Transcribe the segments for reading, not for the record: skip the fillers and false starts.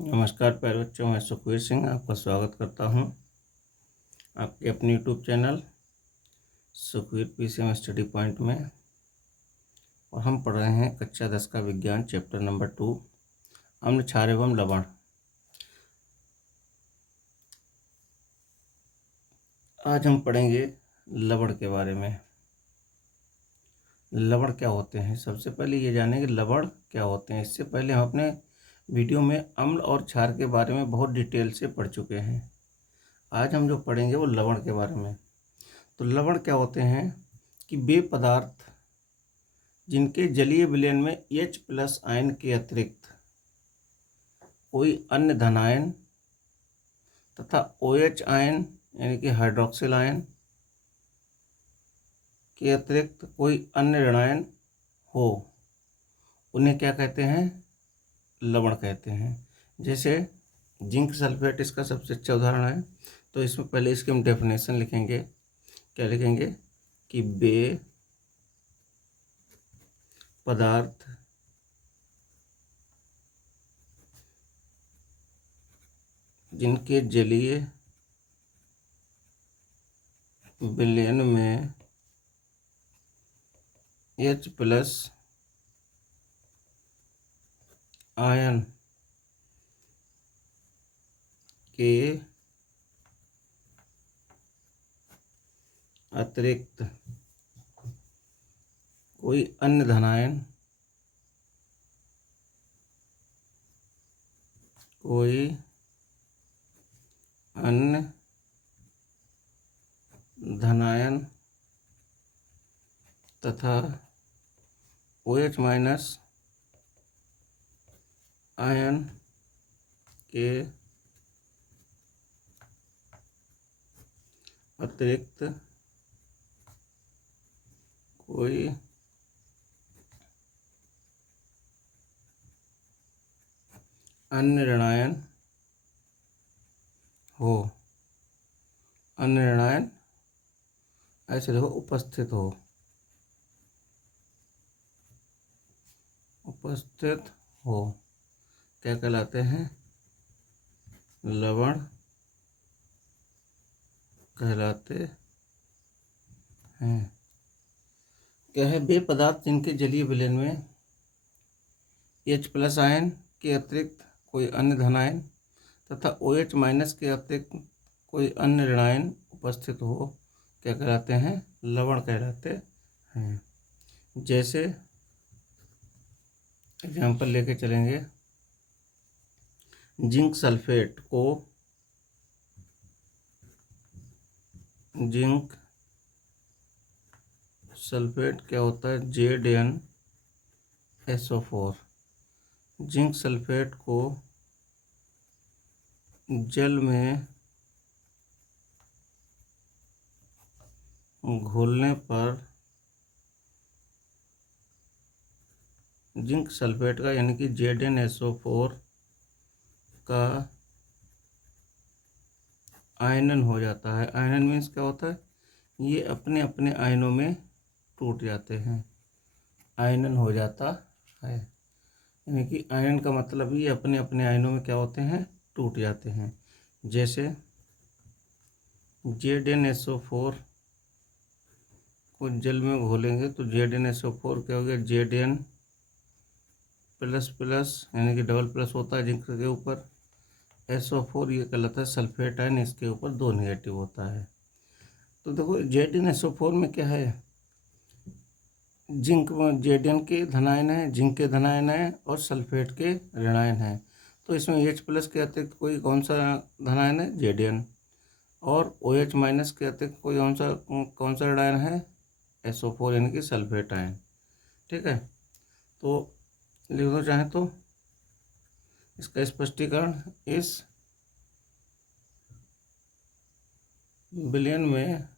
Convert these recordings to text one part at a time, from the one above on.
नमस्कार प्यारे बच्चों, मैं सुखवीर सिंह आपका स्वागत करता हूं आपके अपने YouTube channel Sukhvir PCM study point में। और हम पढ़ रहे हैं कक्षा 10 का विज्ञान चैप्टर नंबर 2 अम्ल क्षार एवं लवण। आज हम पढ़ेंगे लवण के बारे में। लवण क्या होते हैं, सबसे पहले ये जानेंगे लवण क्या होते हैं। इससे पहले हम अपने वीडियो में अम्ल और क्षार के बारे में बहुत डिटेल से पढ़ चुके हैं। आज हम जो पढ़ेंगे वो लवण के बारे में। तो लवण क्या होते हैं कि वे पदार्थ जिनके जलीय विलयन में H+ आयन के अतिरिक्त कोई अन्य धन आयन तथा OH आयन यानी कि हाइड्रोक्सिल आयन के अतिरिक्त कोई अन्य ऋण आयन हो, उन्हें क्या कहते हैं, लवण कहते हैं। जैसे जिंक सल्फेट इसका सबसे अच्छा उदाहरण है। तो इसमें पहले इसकी हम डेफिनेशन लिखेंगे। क्या लिखेंगे कि वे पदार्थ जिनके जलीय विलयन में H+ आयन के अतिरिक्त कोई अन्य धनायन तथा OH- आयन के अतिरिक्त कोई अन्य ऋण आयन हो। अन्य ऋण आयन ऐसे देखो उपस्थित हो क्या कहलाते हैं, लवण कहलाते हैं। क्या है, वे पदार्थ जिनके जलीय विलयन में H+ आयन के अतिरिक्त कोई अन्य धन आयन तथा OH- के अतिरिक्त कोई अन्य ऋण आयन उपस्थित हो, क्या कहलाते हैं, लवण कहलाते हैं। जैसे एग्जाम्पल लेके चलेंगे, जिंक सल्फेट क्या होता है, ZnSO4। जिंक सल्फेट को जल में घोलने पर जिंक सल्फेट का यानी कि ZnSO4 का आयनन हो जाता है। आयनन मीन्स क्या होता है, ये अपने अपने आयनों में टूट जाते हैं। आयनन हो जाता है यानी कि आयनन का मतलब ये अपने अपने आयनों में क्या होते हैं, टूट जाते हैं। जैसे ZnSO4 को जल में घोलेंगे तो ZnSO4 क्या हो गया, Zn++ यानी कि डबल प्लस होता है जिंक के ऊपर, SO4 ये कहलाता है सल्फेट आयन, इसके ऊपर 2 नेगेटिव होता है। तो देखो ZnSO4 में क्या है, जिंक Zn के धनायन है, जिंक के धनायन है और सल्फेट के ऋणायन है। तो इसमें H+ के अतिरिक्त कोई कौन सा धनायन है, Zn, और OH- के अतिरिक्त कोई कौन सा ऋणायन है, SO4 यानी कि सल्फेट आयन। ठीक है, तो लिख दो चाहे तो इसका स्पष्टीकरण, इस विलयन में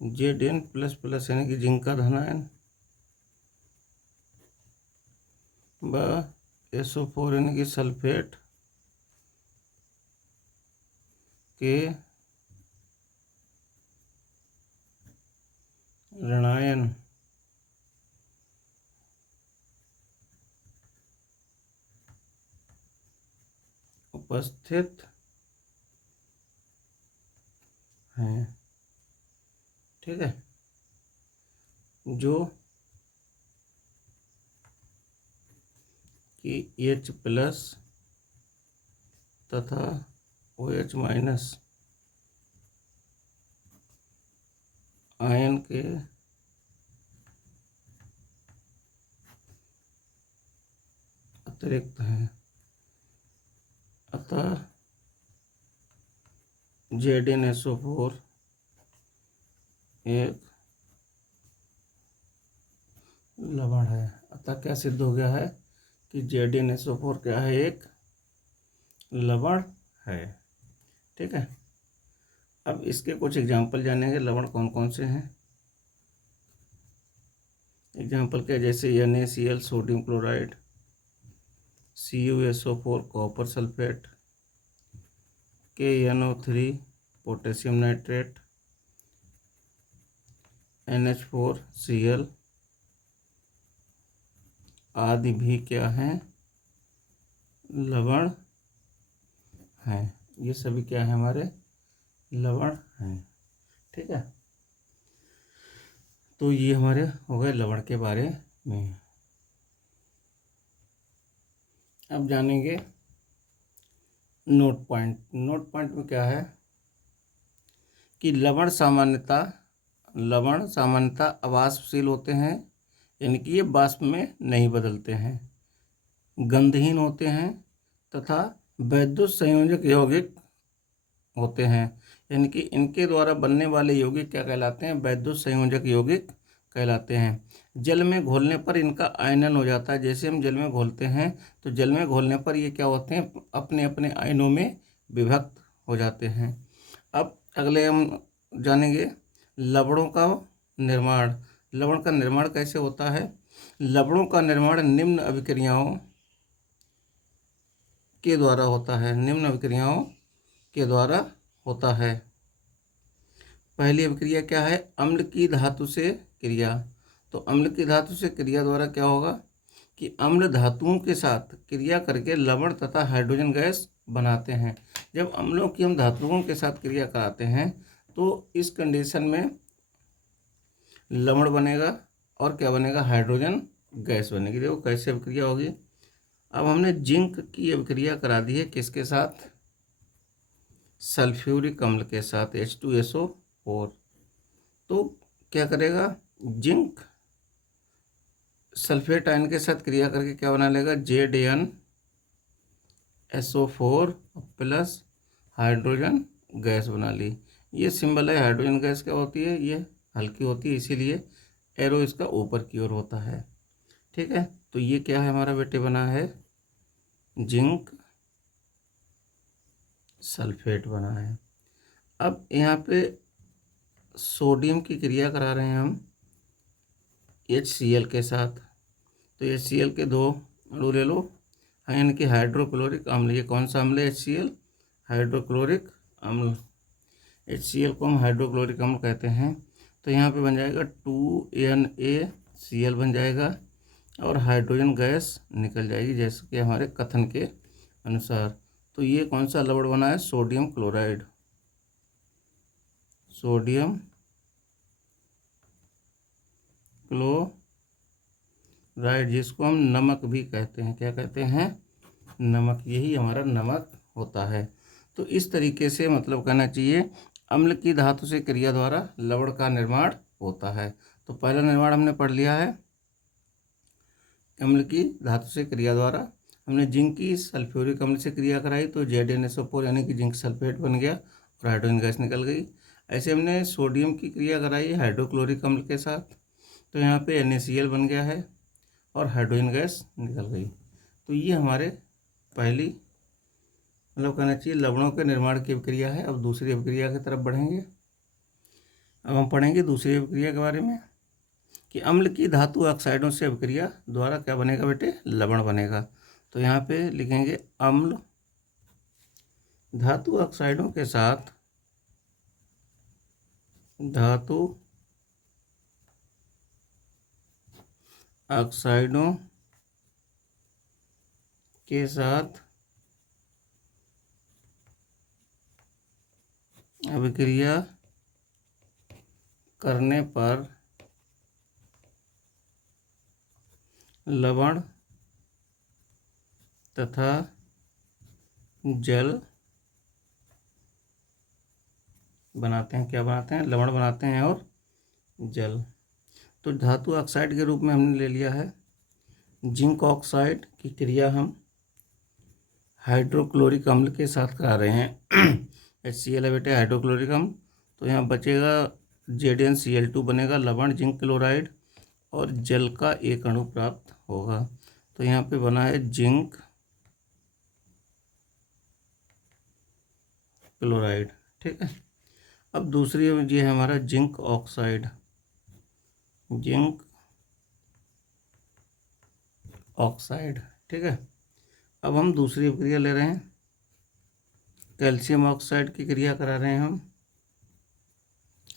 Zn++ यानी कि जिंक का धनायन व SO4 यानी कि सल्फेट के ऋणायन उपस्थित हैं, ठीक है, जो कि H+ तथा OH- आयन के अतिरिक्त हैं। अतः ZnSO4 एक लवण है। अतः क्या सिद्ध हो गया है कि ZnSO4 क्या है, एक लवण है, ठीक है। अब इसके कुछ एग्जाम्पल जानेंगे, लवण कौन कौन से हैं। एग्जाम्पल क्या, जैसे NaCl sodium chloride, CuSO4 copper sulphate, KNO3 potassium nitrate, NH4Cl आदि भी क्या हैं, लवण हैं। ये सभी क्या है, हमारे लवण हैं, ठीक है। तो ये हमारे हो गए लवण के बारे में। अब जानेंगे नोट पॉइंट। नोट पॉइंट में क्या है कि लवण सामान्यतः अवाष्पशील होते हैं, यानी कि ये वाष्प में नहीं बदलते हैं, गंधहीन होते हैं तथा वैद्युत संयोजक यौगिक होते हैं, यानी कि इनके द्वारा बनने वाले यौगिक क्या कहलाते हैं, वैद्युत संयोजक यौगिक कहलाते हैं। जल में घोलने पर इनका आयनन हो जाता है। जैसे हम जल में घोलते हैं तो जल में घोलने पर ये क्या होते हैं, अपने अपने आयनों में विभक्त हो जाते हैं। अब अगले हम जानेंगे लवणों का निर्माण। लवण का निर्माण कैसे होता है। लवणों का निर्माण निम्न अभिक्रियाओं के द्वारा होता है, निम्न अभिक्रियाओं के द्वारा होता है। पहली अभिक्रिया क्या है, अम्ल की धातु से क्रिया। तो अम्ल की धातु से क्रिया द्वारा क्या होगा कि अम्ल धातुओं के साथ क्रिया करके लवण तथा हाइड्रोजन गैस बनाते हैं। जब अम्लों की हम धातुओं के साथ क्रिया कराते हैं तो इस कंडीशन में लवण बनेगा और क्या बनेगा, हाइड्रोजन गैस बनेगी। देखो कैसे अभिक्रिया होगी। अब हमने जिंक की अभिक्रिया करा दी है, किसके साथ, सल्फ्यूरिक अम्ल के साथ, H2SO4। तो क्या करेगा, जिंक सल्फेट आयन के साथ क्रिया करके क्या बना लेगा, ZnSO4 प्लस हाइड्रोजन गैस बना ली। ये सिंबल है हाइड्रोजन गैस, क्या होती है, ये हल्की होती है, इसीलिए एरो इसका ऊपर की ओर होता है, ठीक है। तो ये क्या है हमारा बेटे, बना है जिंक सल्फेट बना है। अब यहाँ पे सोडियम की क्रिया करा रहे हैं हम HCl के साथ। तो HCl के दो अणु ले लो, यानी कि हाइड्रोक्लोरिक अम्ल। ये कौन सा अम्ल है, HCl हाइड्रोक्लोरिक अम्ल। HCl को हम हाइड्रोक्लोरिक अम्ल कहते हैं। तो यहाँ पे बन जाएगा 2NaCl बन जाएगा और हाइड्रोजन गैस निकल जाएगी, जैसे कि हमारे कथन के अनुसार। तो ये कौन सा लवण बना है, सोडियम क्लोराइड, सोडियम क्लोराइड, जिसको हम नमक भी कहते हैं। क्या कहते हैं, नमक। यही हमारा नमक होता है। तो इस तरीके से मतलब कहना चाहिए अम्ल की धातु से क्रिया द्वारा लवण का निर्माण होता है। तो पहला निर्माण हमने पढ़ लिया है, अम्ल की धातु से क्रिया द्वारा। हमने जिंक की सल्फ्यूरिक अम्ल से क्रिया कराई तो ZnSO4 यानी कि जिंक सल्फेट बन गया और हाइड्रोजन गैस निकल गई। ऐसे हमने सोडियम की क्रिया कराई हाइड्रोक्लोरिक अम्ल के साथ, तो यहाँ पे NaCl बन गया है और हाइड्रोजन गैस निकल गई। तो ये हमारे पहली मतलब कहना चाहिए लवणों के निर्माण की अभिक्रिया है। अब दूसरी अभिक्रिया की तरफ बढ़ेंगे। अब हम पढ़ेंगे दूसरी अभिक्रिया के बारे में कि अम्ल की धातु ऑक्साइडों से अभिक्रिया द्वारा क्या बनेगा बेटे, लवण बनेगा। तो यहाँ पे लिखेंगे अम्ल धातु ऑक्साइडों के साथ धातु ऑक्साइडों के साथ अभिक्रिया करने पर लवण तथा जल बनाते हैं। क्या बनाते हैं? लवण बनाते हैं और जल। तो धातु ऑक्साइड के रूप में हमने ले लिया है जिंक ऑक्साइड की क्रिया हम हाइड्रोक्लोरिक अम्ल के साथ करा रहे हैं। HCl है बेटे हाइड्रोक्लोरिक अम्ल, तो यहाँ बचेगा ZnCl2 बनेगा लवण जिंक क्लोराइड और जल का एक अणु प्राप्त होगा। तो यहाँ पे बना है जिंक क्लोराइड। ठीक है। अब दूसरी ये है हमारा जिंक ऑक्साइड, जिंक ऑक्साइड। ठीक है। अब हम दूसरी अभिक्रिया ले रहे हैं, कैल्शियम ऑक्साइड की क्रिया करा रहे हैं हम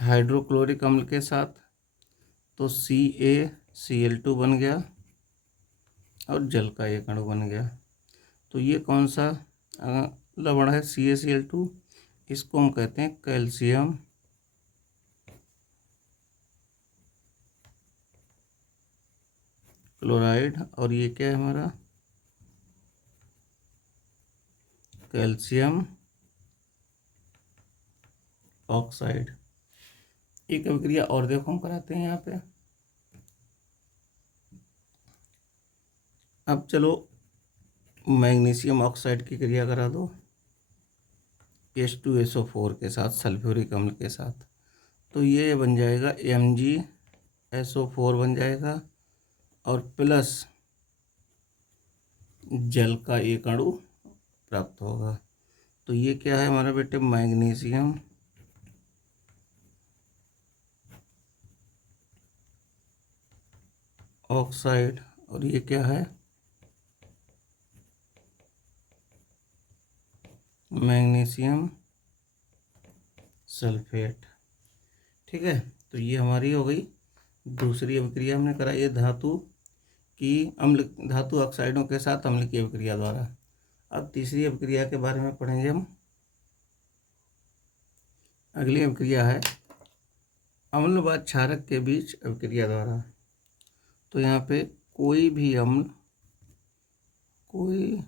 हाइड्रोक्लोरिक अम्ल के साथ। तो CaCl2 बन गया और जल का एक अणु बन गया। तो ये कौन सा लवण है? CaCl2। इसको हम कहते हैं कैल्शियम क्लोराइड। और ये क्या है हमारा? Calcium oxide. एक अभिक्रिया और देखो हम कराते हैं यहाँ पे। अब चलो मैग्नीशियम ऑक्साइड की क्रिया करा दो H2SO4 के साथ, सल्फ्यूरिक अम्ल के साथ। तो ये बन जाएगा MgSO4 बन जाएगा और प्लस जल का एक अणु प्राप्त होगा। तो ये क्या है हमारा बेटे? Magnesium oxide. और ये क्या है? Magnesium sulphate. ठीक है। तो ये हमारी हो गई दूसरी अभिक्रिया हमने कराई है धातु की अम्ल, धातु ऑक्साइडों के साथ अम्ल की अभिक्रिया द्वारा। अब तीसरी अभिक्रिया के बारे में पढ़ेंगे हम। अगली अभिक्रिया है अम्ल व क्षारक के बीच अभिक्रिया द्वारा। तो यहाँ पे कोई भी अम्ल, कोई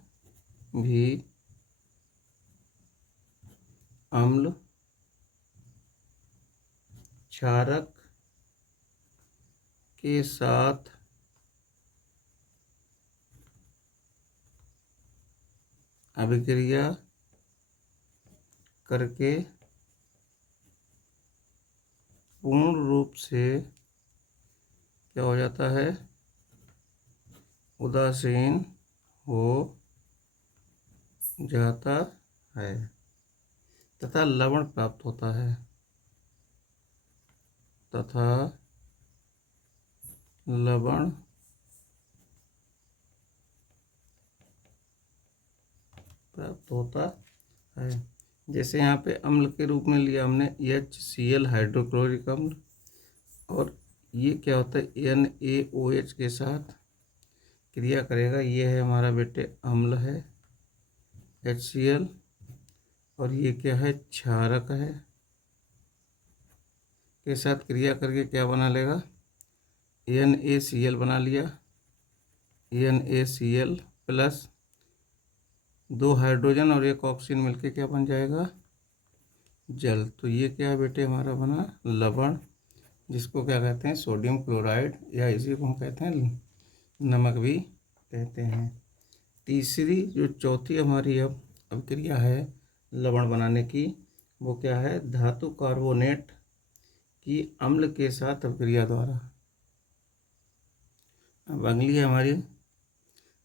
भी अम्ल क्षारक के साथ अभिक्रिया करके पूर्ण रूप से क्या हो जाता है? उदासीन हो जाता है तथा लवण प्राप्त होता है, तथा लवण प्राप्त होता है। जैसे यहाँ पे अम्ल के रूप में लिया हमने HCl हाइड्रोक्लोरिक अम्ल, और ये क्या होता है? NaOH के साथ क्रिया करेगा। ये है हमारा बेटे अम्ल है HCl, और ये क्या है? क्षारक है, के साथ क्रिया करके क्या बना लेगा? NaCl बना लिया। NaCl प्लस 2 हाइड्रोजन और 1 ऑक्सीजन मिलके क्या बन जाएगा? जल। तो ये क्या है बेटे? हमारा बना लवण, जिसको क्या कहते हैं? सोडियम क्लोराइड, या इसी को हम कहते हैं नमक भी कहते हैं। तीसरी जो चौथी हमारी अब अभिक्रिया है लवण बनाने की, वो क्या है? धातु कार्बोनेट की अम्ल के साथ अभिक्रिया द्वारा। अब अगली है हमारी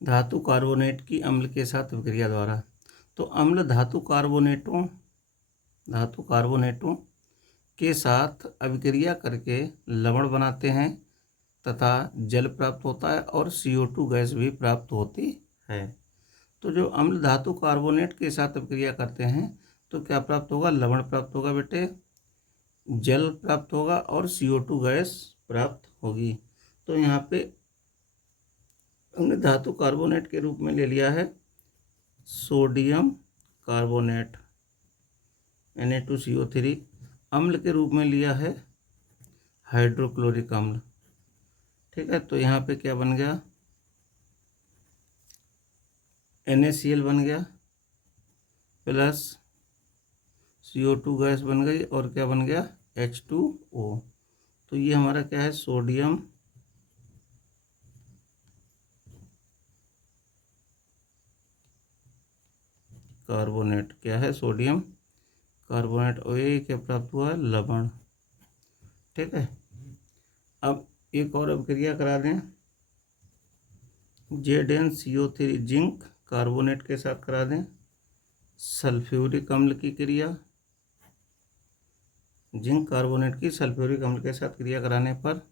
धातु कार्बोनेट की अम्ल के साथ अभिक्रिया द्वारा। तो अम्ल धातु कार्बोनेटों के साथ अभिक्रिया करके लवण बनाते हैं तथा जल प्राप्त होता है और CO2 गैस भी प्राप्त होती है। तो जो अम्ल धातु कार्बोनेट के साथ अभिक्रिया करते हैं तो क्या प्राप्त होगा? लवण प्राप्त होगा बेटे, जल प्राप्त होगा और CO2 गैस प्राप्त होगी। तो यहाँ पे हमने धातु कार्बोनेट के रूप में ले लिया है सोडियम कार्बोनेट, Na2CO3 अम्ल के रूप में लिया है हाइड्रोक्लोरिक अम्ल। ठीक है, तो यहाँ पे क्या बन गया, NaCl बन गया प्लस CO2 गैस बन गई और क्या बन गया, H2O। तो ये हमारा क्या है, सोडियम कार्बोनेट। क्या है, सोडियम कार्बोनेट। और ये क्या प्राप्त हुआ, लवण। ठीक है, अब एक और अभिक्रिया करा दें, ZnCO3 जिंक कार्बोनेट के साथ करा दें सल्फ्यूरिक अम्ल की क्रिया। जिंक कार्बोनेट की सल्फ्यूरिक अम्ल के साथ क्रिया कराने पर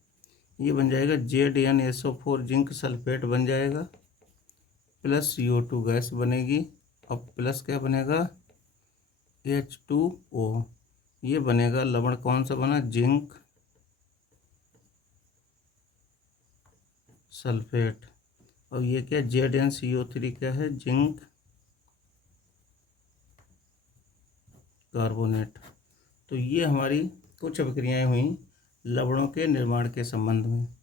ये बन जाएगा ZnSO4 जिंक सल्फेट बन जाएगा प्लस CO2 गैस बनेगी। अब प्लस क्या बनेगा, H2O। ये बनेगा लवण, कौन सा बना, जिंक सल्फेट। और ये क्या, ZnCO3 क्या है, जिंक कार्बोनेट। तो ये हमारी कुछ अभिक्रियाएं हुई लवणों के निर्माण के संबंध में।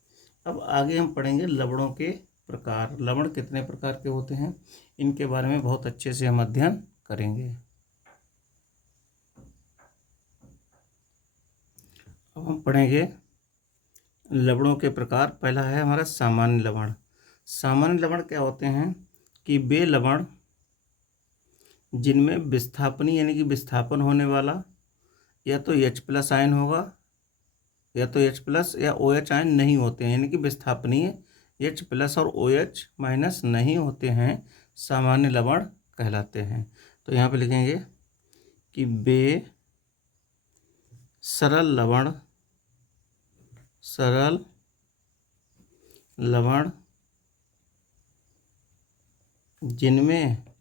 अब आगे हम पढ़ेंगे लवणों के प्रकार। लवण कितने प्रकार के होते हैं, इनके बारे में बहुत अच्छे से हम अध्ययन करेंगे। अब हम पढ़ेंगे लवणों के प्रकार। पहला है हमारा सामान्य लवण। सामान्य लवण क्या होते हैं कि वे लवण जिनमें विस्थापनी यानी कि विस्थापन होने वाला या तो H+ आयन होगा, या तो H+ या OH आयन नहीं होते हैं, यानी कि विस्थापनीय H+ और OH- नहीं होते हैं, सामान्य लवण कहलाते हैं। तो यहाँ पे लिखेंगे कि वे सरल लवण जिनमें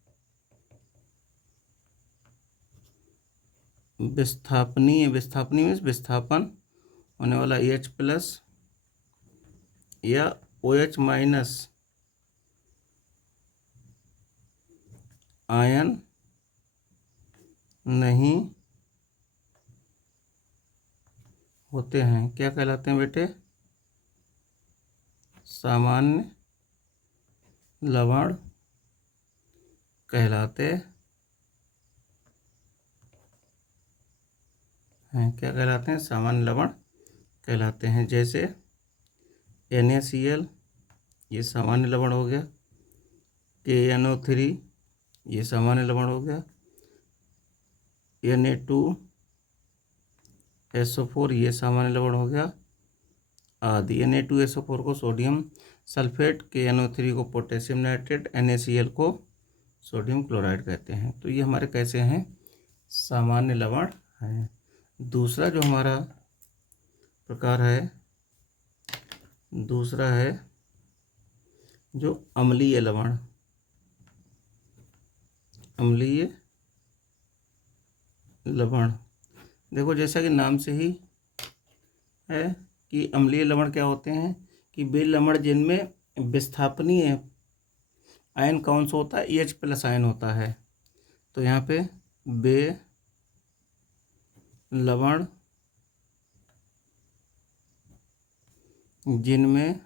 विस्थापनीय में विस्थापन होने वाला H+ या OH- आयन नहीं होते हैं, क्या कहलाते हैं बेटे, सामान्य लवण कहलाते हैं। क्या कहलाते हैं, सामान्य लवण कहलाते हैं। जैसे NaCl ये सामान्य लवण हो गया, KNO3 ये सामान्य लवण हो गया, Na2SO4 ये सामान्य लवण हो गया आदि। Na2SO4 को सोडियम सल्फेट, KNO3 को पोटेशियम नाइट्रेट, NaCl को सोडियम क्लोराइड कहते हैं। तो ये हमारे कैसे हैं, सामान्य लवण हैं। दूसरा जो हमारा प्रकार है, दूसरा है जो अम्लीय लवण। अम्लीय लवण, देखो जैसा कि नाम से ही है कि अम्लीय लवण क्या होते हैं कि वे लवण जिनमें विस्थापनीय आयन कौन सा होता है, H+ आयन होता है। तो यहाँ पे वे लवण जिनमें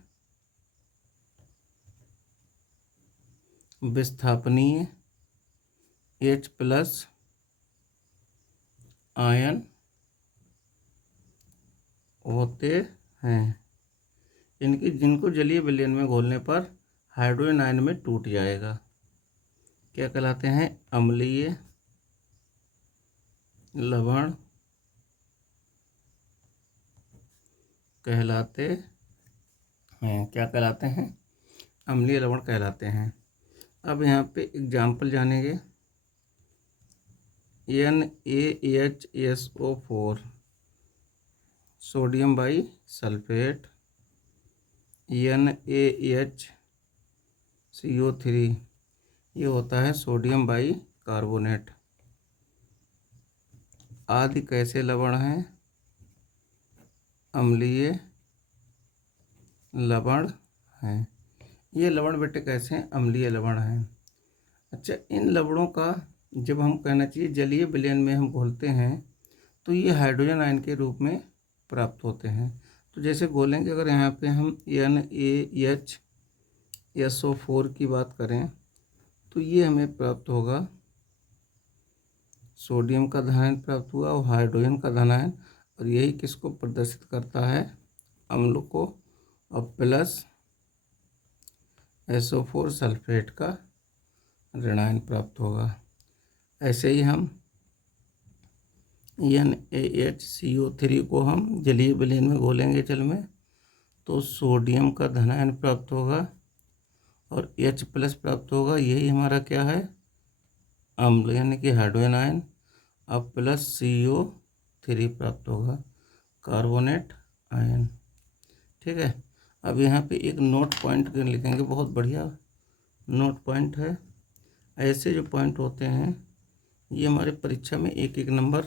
विस्थापनीय H+ आयन होते हैं, इनकी जिनको जलीय विलयन में घोलने पर हाइड्रोजन आयन में टूट जाएगा, क्या कहलाते हैं, अम्लीय लवण कहलाते हैं। क्या कहलाते हैं, अम्लीय लवण कहलाते हैं। अब यहाँ पे एग्जाम्पल जानेंगे, NaHSO4 sodium by sulphate, NaHCO3 ये होता है सोडियम बाई कार्बोनेट आदि कैसे लवण हैं, अम्लीय लवण हैं। ये लवण बेटे कैसे हैं, अम्लीय लवण हैं। अच्छा, इन लवणों का जब हम कहना चाहिए जलीय विलयन में हम घोलते हैं तो ये हाइड्रोजन आयन के रूप में प्राप्त होते हैं। तो जैसे घोलेंगे, अगर यहाँ पे हम NaHSO4 की बात करें तो ये हमें प्राप्त होगा, सोडियम का धनायन प्राप्त हुआ और हाइड्रोजन का धनायन, और यही किसको प्रदर्शित करता है, अम्ल को, और प्लस SO4 सल्फेट का ऋणायन प्राप्त होगा। ऐसे ही हम NaHCO3 को हम जलीय विलयन में घोलेंगे जल में तो सोडियम का धनायन प्राप्त होगा और H प्लस प्राप्त होगा। यही हमारा क्या है, अम्ल यानी कि हाइड्रोजन आयन। अब प्लस CO3 प्राप्त होगा, कार्बोनेट आयन। ठीक है। अब यहाँ पे एक नोट पॉइंट लिखेंगे, बहुत बढ़िया नोट पॉइंट है। ऐसे जो पॉइंट होते हैं ये हमारे परीक्षा में एक एक नंबर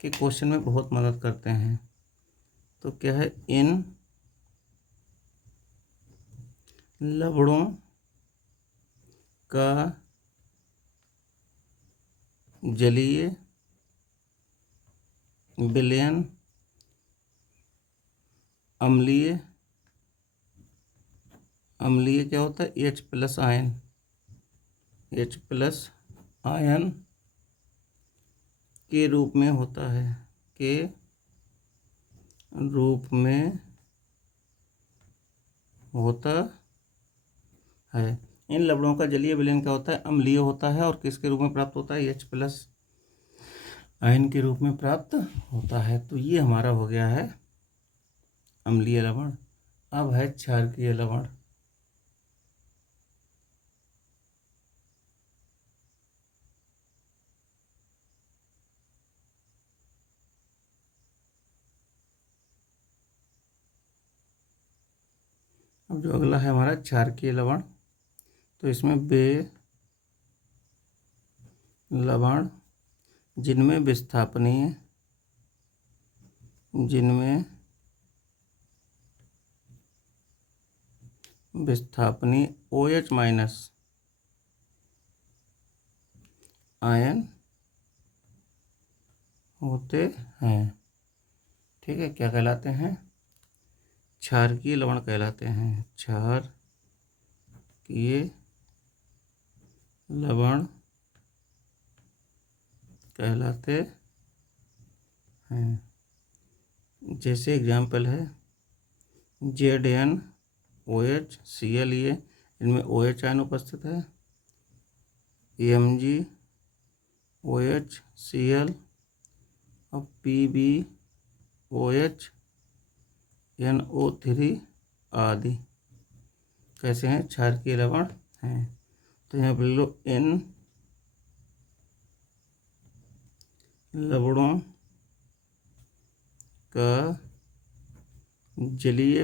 के क्वेश्चन में बहुत मदद करते हैं। तो क्या है, इन लवणों का जलीय विलयन अम्लीय क्या होता है, H प्लस आयन के रूप में होता है, के रूप में होता है। इन लवणों का जलीय विलयन क्या होता है, अम्लीय होता है, और किसके रूप में प्राप्त होता है, H प्लस आयन के रूप में प्राप्त होता है। तो ये हमारा हो गया है अम्लीय लवण। अब है क्षारकीय लवण। अब जो अगला है हमारा क्षारकीय लवण, तो इसमें वे लवण जिनमें विस्थापनीय OH माइनस आयन होते हैं। ठीक है, क्या कहलाते हैं, क्षारकीय लवण कहलाते हैं। क्षारकीय लवण कहलाते हैं। जैसे एग्जाम्पल है ZnOHCl, ये इनमें OH आयन उपस्थित है। MgOHCl और PbOHNO3 आदि कैसे हैं, क्षारकीय लवण हैं। तो यहाँ पर लो, इन लवणों का जलीय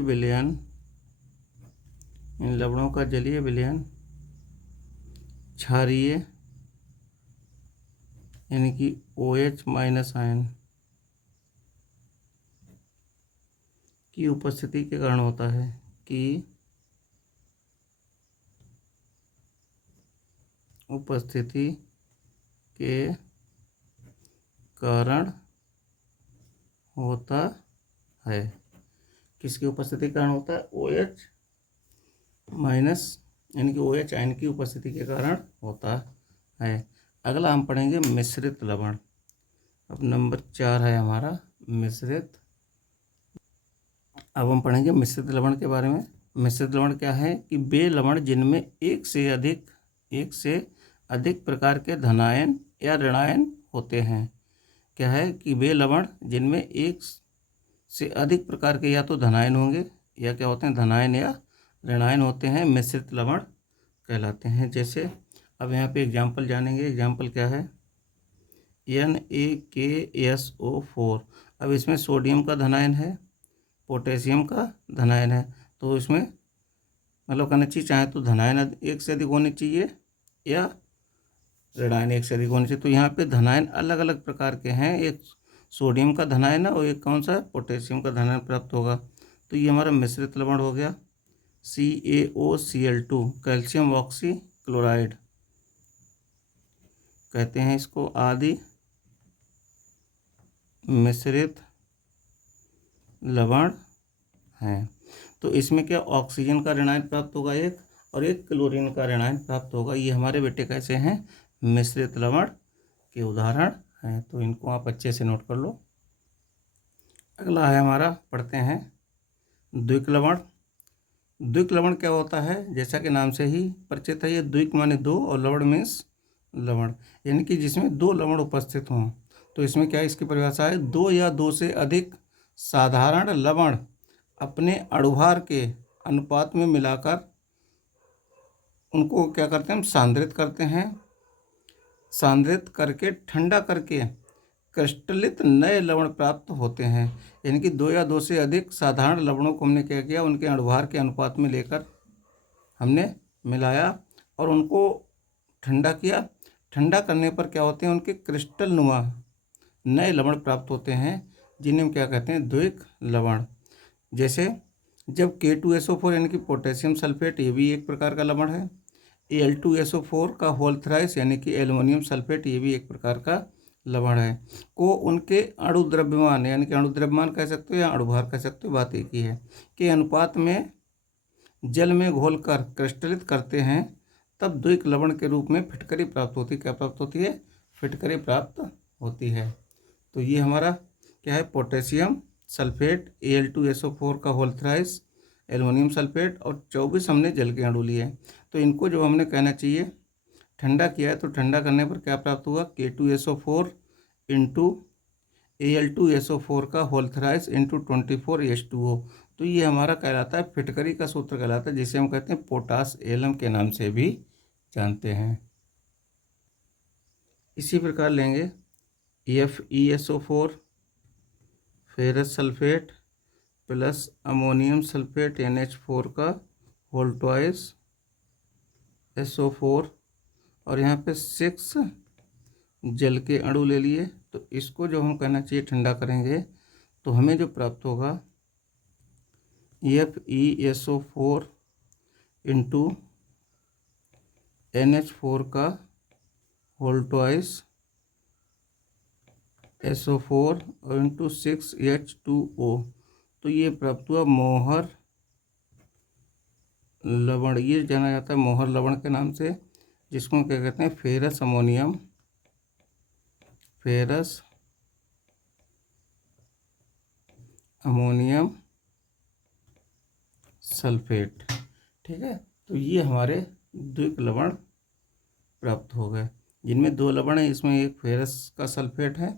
विलयन क्षारीय यानी कि OH माइनस आयन की उपस्थिति के कारण होता है, उपस्थिति के कारण होता है। किसकी उपस्थिति के कारण होता है, OH माइनस यानी कि OH आयन की उपस्थिति के कारण होता है। अगला हम पढ़ेंगे मिश्रित लवण। अब नंबर 4 है हमारा मिश्रित। अब हम पढ़ेंगे मिश्रित लवण के बारे में। मिश्रित लवण क्या है कि वे लवण जिनमें एक से अधिक प्रकार के धनायन या ऋणायन होते हैं। क्या है कि वे लवण जिनमें एक से अधिक प्रकार के या तो धनायन होंगे या क्या होते हैं, धनायन या ऋणायन होते हैं, मिश्रित लवण कहलाते हैं। जैसे अब यहाँ पे एग्जाम्पल जानेंगे। एग्जाम्पल क्या है, NaKSO4। अब इसमें सोडियम का धनायन है, पोटेशियम का धनायन है, तो इसमें मतलब कहना चाहिए चाहे तो धनायन एक से अधिक होने चाहिए या ऋणायन एक से अधिक होने चाहिए। तो यहाँ पे धनायन अलग अलग प्रकार के हैं, एक सोडियम का धनायन है और एक कौन सा, पोटेशियम का धनायन प्राप्त होगा। तो ये हमारा मिश्रित लवण हो गया। CaOCl2 कैल्शियम ऑक्सी क्लोराइड कहते हैं इसको आदि मिश्रित लवण हैं। तो इसमें क्या ऑक्सीजन का ऋणायन प्राप्त होगा एक, और एक क्लोरीन का ऋणायन प्राप्त होगा। ये हमारे बेटे कैसे हैं, मिश्रित लवण के उदाहरण हैं। तो इनको आप अच्छे से नोट कर लो। अगला है हमारा, पढ़ते हैं द्विक लवण। द्विक लवण क्या होता है, जैसा कि नाम से ही परिचित है, ये द्विक माने दो और लवण मीन्स लवण, यानी कि जिसमें दो लवण उपस्थित हों। तो इसमें क्या इसकी परिभाषा है, दो या दो से अधिक साधारण लवण अपने अणुभार के अनुपात में मिलाकर उनको क्या करते हैं, हम सांद्रित करते हैं। सांद्रित करके ठंडा करके क्रिस्टलित नए लवण प्राप्त होते हैं। यानी कि दो या दो से अधिक साधारण लवणों को हमने क्या किया, उनके अणुभार के अनुपात में लेकर हमने मिलाया और उनको ठंडा किया। ठंडा करने पर क्या होते हैं, उनके क्रिस्टल नुमा नए लवण प्राप्त होते हैं, जिन्हें हम क्या कहते हैं, द्विक लवण। जैसे जब K2SO4 यानी कि पोटेशियम सल्फेट, ये भी एक प्रकार का लवण है। Al2SO4 का होल थ्राइस यानी कि एल्युमिनियम सल्फेट, ये भी एक प्रकार का लवण है, को उनके अणु द्रव्यमान यानी कि अणु द्रव्यमान कह सकते हो या अणुभार कह सकते हो, बात एक ही है, के अनुपात में जल में घोलकर क्रिस्टलित करते हैं, तब द्विक लवण के रूप में फिटकरी प्राप्त होती है। क्या प्राप्त होती है, फिटकरी प्राप्त होती है। तो ये हमारा क्या है, पोटेशियम सल्फेट, Al2SO4 का होल थ्राइस, एल्युमिनियम सल्फेट और 24 हमने जल के अणु लिए। तो इनको जो हमने कहना चाहिए ठंडा किया है, तो ठंडा करने पर क्या प्राप्त हुआ, K2SO4 इंटू Al2SO4 का होल थ्राइस इंटू 24H2O। तो ये हमारा कहलाता है फिटकरी का सूत्र कहलाता है, जिसे हम कहते हैं पोटास एलम के नाम से भी जानते हैं। इसी प्रकार लेंगे FeSO4 ferrous sulphate plus ammonium sulphate NH4 का होल ट्वाइस SO4 और यहाँ पे 6 जल के अणु ले लिए। तो इसको जो हम कहना चाहिए ठंडा करेंगे, तो हमें जो प्राप्त होगा FeSO4 इंटू NH4 का होल ट्वाइस SO4 और इंटू 6H2O। तो ये प्राप्त हुआ मोहर लवण। ये जाना जाता है मोहर लवण के नाम से, जिसको क्या कहते हैं, ferrous ammonium, ferrous ammonium sulphate. ठीक है, तो ये हमारे द्विक लवण प्राप्त हो गए, जिनमें दो लवण है, इसमें एक फेरस का सल्फेट है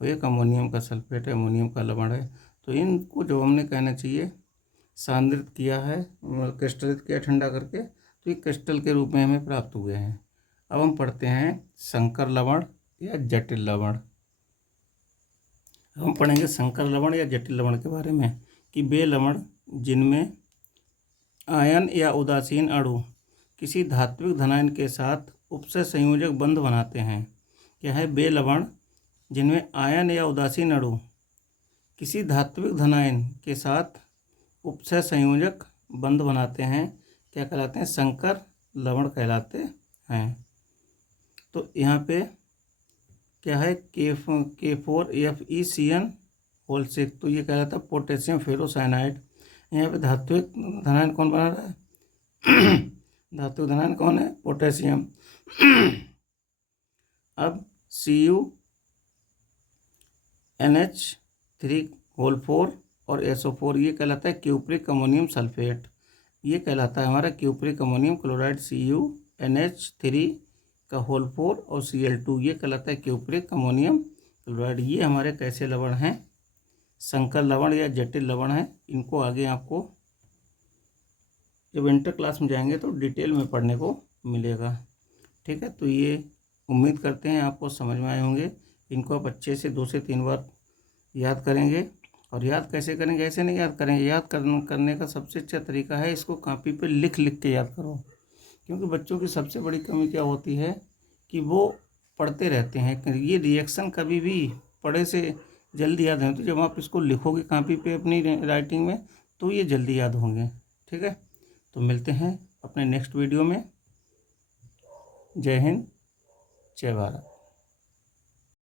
और एक अमोनियम का सल्फेट है, अमोनियम का लवण है। तो इनको जो हमने कहना चाहिए सांद्रित किया है, क्रिस्टलित किया ठंडा करके, तो ये क्रिस्टल के रूप में हमें प्राप्त हुए हैं। अब हम पढ़ते हैं संकर लवण या जटिल लवण। हम पढ़ेंगे संकर लवण या जटिल लवण के बारे में, कि वे लवण जिनमें आयन या उदासीन अणु किसी धात्विक धनायन के साथ उपसय संयोजक बंध बनाते हैं। क्या है, वे लवण जिनमें आयन या उदासीन अणु किसी धात्विक धनायन के साथ उपसय संयोजक बंध बनाते हैं, क्या कहलाते हैं, संकर लवण कहलाते हैं। तो यहाँ पे क्या है, K4FeCN होल 6, तो ये कहलाता है पोटेशियम फेरोसाइनाइड। यहाँ पे धात्विक धनायन कौन बना रहा है, धात्विक धनायन कौन है, पोटेशियम। अब CuNH3 होल 4 और SO4, ये कहलाता है क्यूप्रिक अमोनियम सल्फेट। ये कहलाता है हमारा क्यूप्रिक अमोनियम क्लोराइड, CuNH3 का होल 4 और Cl2, ये कहलाता है क्यूप्रिक अमोनियम क्लोराइड। ये हमारे कैसे लवण हैं, संकर लवण या जटिल लवण हैं। इनको आगे आपको जब इंटर क्लास में जाएंगे तो डिटेल में पढ़ने को मिलेगा। ठीक है, तो ये उम्मीद करते हैं आपको समझ में आए होंगे। इनको आप अच्छे से 2 से 3 बार याद करेंगे। और याद कैसे करेंगे, ऐसे नहीं याद करेंगे, याद करने का सबसे अच्छा तरीका है इसको कॉपी पे लिख लिख के याद करो। क्योंकि बच्चों की सबसे बड़ी कमी क्या होती है कि वो पढ़ते रहते हैं, ये रिएक्शन कभी भी पढ़े से जल्दी याद नहीं होती। जब आप इसको लिखोगे कॉपी पे अपनी राइटिंग में, तो ये जल्दी याद होंगे। ठीक है, तो मिलते हैं अपने नेक्स्ट वीडियो में। जय हिंद, जय भारत।